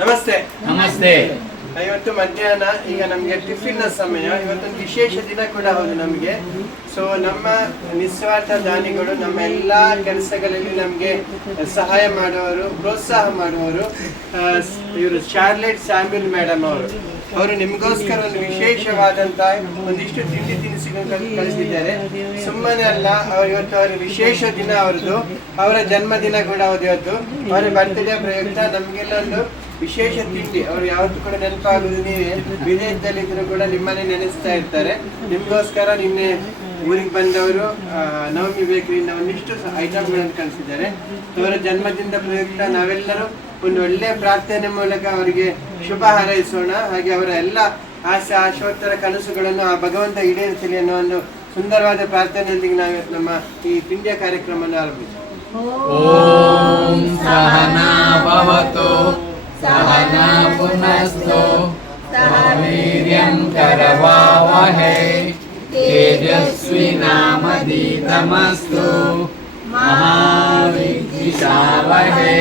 ನಮಸ್ತೆ. ನಮಸ್ತೆ. ಇವತ್ತು ಮಧ್ಯಾಹ್ನ ಈಗ ನಮಗೆ ಟಿಫಿನ್ ಸಮಯ. ಇವತ್ತೊಂದು ವಿಶೇಷ ದಿನ ಕೂಡ ಹೌದು ನಮಗೆ. ಸೊ ನಮ್ಮ ನಿಸ್ವಾರ್ಥ ದಾನಿಗಳು ನಮ್ಮ ಎಲ್ಲ ಕೆಲಸಗಳಲ್ಲಿ ನಮಗೆ ಸಹಾಯ ಮಾಡುವವರು, ಪ್ರೋತ್ಸಾಹ ಮಾಡುವವರು ಇವರು ಶಾರ್ಲೆಟ್ ಸ್ಯಾಮ್ಯುಲ್ ಮೇಡಮ್ ಅವರು ನಿಮಗೋಸ್ಕರ ಒಂದು ವಿಶೇಷವಾದಂತಹ ಒಂದಿಷ್ಟು ತಿಂಡಿ ತಿನಿಸುಗಳನ್ನು ಕಳಿಸಿದ್ದಾರೆ. ಸುಮ್ಮನೆ ಅಲ್ಲ, ಇವತ್ತು ಅವರ ವಿಶೇಷ ದಿನ ಅವರದು, ಅವರ ಜನ್ಮದಿನ ಕೂಡ ಹೌದು ಇವತ್ತು. ಅವರ ಬರ್ತ್ಡೇ ಪ್ರಯುಕ್ತ ನಮಗೆಲ್ಲ ಒಂದು ವಿಶೇಷ ತಿಂಡಿ. ಅವರು ಯಾವತ್ತೂ ಕೂಡ ನೆನಪಾಗುದು, ನೀವೇ ವಿದೇಶದಲ್ಲಿ ಇದ್ರು ಕೂಡ ನಿಮ್ಮನೆ ನೆನೆಸ್ತಾ ಇರ್ತಾರೆ. ನಿಮ್ಗೋಸ್ಕರ ನಿನ್ನೆ ಊರಿಗೆ ಬಂದವರು ನವಮಿ ಬೇಕರಿಯಿಂದ ಒಂದಿಷ್ಟು ಐಟಮ್ಗಳನ್ನು ಕಳಿಸಿದ್ದಾರೆ. ಅವರ ಜನ್ಮದಿನದ ಪ್ರಯುಕ್ತ ನಾವೆಲ್ಲರೂ ಒಂದು ಒಳ್ಳೆಯ ಪ್ರಾರ್ಥನೆ ಮೂಲಕ ಅವರಿಗೆ ಶುಭ ಹಾರೈಸೋಣ. ಹಾಗೆ ಅವರ ಎಲ್ಲ ಆಸೆ ಆಶೋತ್ತರ ಕನಸುಗಳನ್ನು ಆ ಭಗವಂತ ಈಡೇರಿಸಲಿ ಅನ್ನೋ ಒಂದು ಸುಂದರವಾದ ಪ್ರಾರ್ಥನೆಯೊಂದಿಗೆ ನಾವು ನಮ್ಮ ಈ ತಿಂಡಿಯ ಕಾರ್ಯಕ್ರಮವನ್ನು ಆರಂಭಿಸೋಣ. ಓಂ ಸಹನಾ ಭವತು ಸಹನಾ ಪುನಸ್ತೋ ಸಹ ವೀರ್ಯಂ ಕರವಾವಹೈ ತೇಜಸ್ವಿನಾಮಧೀತಮಸ್ತು ಮಹಾ ವಿದ್ವಿಷಾವಹೈ.